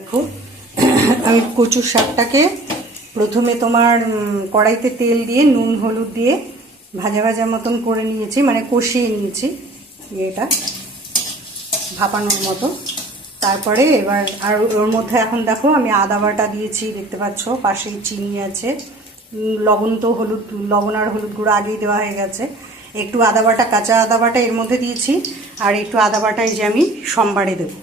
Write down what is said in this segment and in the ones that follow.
দেখো আমি কচুর শাকটাকে প্রথমে তোমার কড়াইতে তেল দিয়ে নুন হলুদ দিয়ে ভাজা ভাজা মতন করে নিয়েছি, মানে কষিয়ে নিয়েছি এটা ভাপানোর মতো। তারপরে এবার আর ওর মধ্যে এখন দেখো আমি আদা বাটা দিয়েছি, দেখতে পাচ্ছ পাশেই চিনি আছে, লবণ তো লবণ আর হলুদ গুঁড়ো আগেই দেওয়া হয়ে গেছে। একটু আদা বাটা, কাঁচা আদা বাটা এর মধ্যে দিয়েছি, আর একটু আদা বাটাই যে আমি সম্বারে দেবো।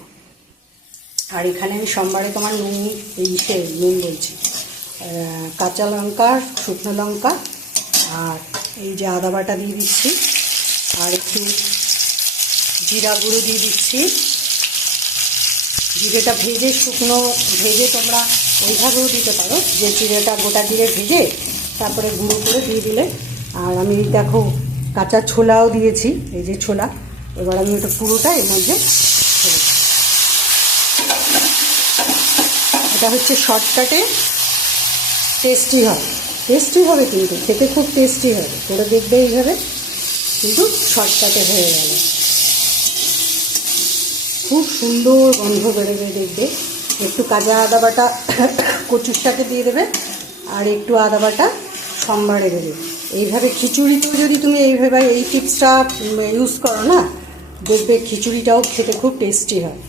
আর এখানে আমি সোমবারে তোমার নুন বলছি, কাঁচা লঙ্কা, শুকনো লঙ্কা আর এই যে আদা বাটা দিয়ে দিচ্ছি, আর একটু জিরা গুঁড়ো দিয়ে দিচ্ছি। জিরেটা ভেজে তোমরা ওইভাবেও দিতে পারো, যে জিরেটা গোটা জিরে ভেজে তারপরে গুঁড়ো করে দিয়ে দিলে। আর আমি দেখো কাঁচা ছোলাও দিয়েছি, এই যে ছোলা। এবার আমি ওটা পুরোটা এর মধ্যে এটা হচ্ছে শর্টকাটে, টেস্টি হবে কিন্তু খেতে খুব টেস্টি হবে, করে দেখবে এইভাবে, কিন্তু শর্টকাটে হয়ে গেল, খুব সুন্দর গন্ধ বেরোবে দেখবে। একটু কাঁচা আদা বাটা কচুর সাথে দিয়ে দেবে, আর একটু আদা বাটা সম্বারে দেবে। এইভাবে খিচুড়িতেও যদি তুমি এইভাবে এই টিপসটা ইউজ করো না, দেখবে খিচুড়িটাও খেতে খুব টেস্টি হয়।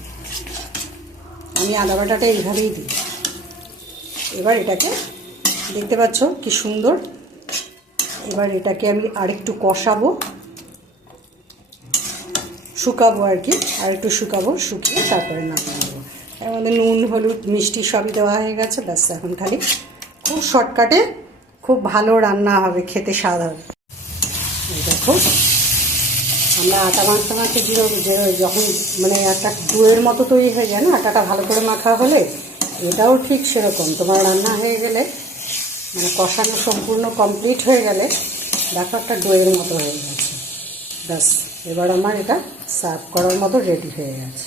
আমি আদা বাটাটা এইভাবেই দিই। এবার এটাকে দেখতে পাচ্ছ কি সুন্দর। এবার এটাকে আমি আরেকটু কষাবো, শুকাবো আর কি, আর একটু শুকিয়ে তারপরে নামিয়ে নেবো। এর মধ্যে নুন হলুদ মিষ্টি সবই দেওয়া হয়ে গেছে, ব্যাস এখন খালি খুব শর্টকাটে খুব ভালো রান্না হবে, খেতে স্বাদ হবে। দেখো আমরা আটা মাখতে যখন মানে একটা ডোয়ের মতো তৈরি হয়ে যায় না, আটাটা ভালো করে মাখা হলে, এটাও ঠিক সেরকম। তোমার রান্না হয়ে গেলে, মানে কষানো সম্পূর্ণ কমপ্লিট হয়ে গেলে দেখো একটা ডোয়ের মতো হয়ে গেছে, ব্যাস এবার আমার এটা সার্ভ করার মতো রেডি হয়ে গেছে।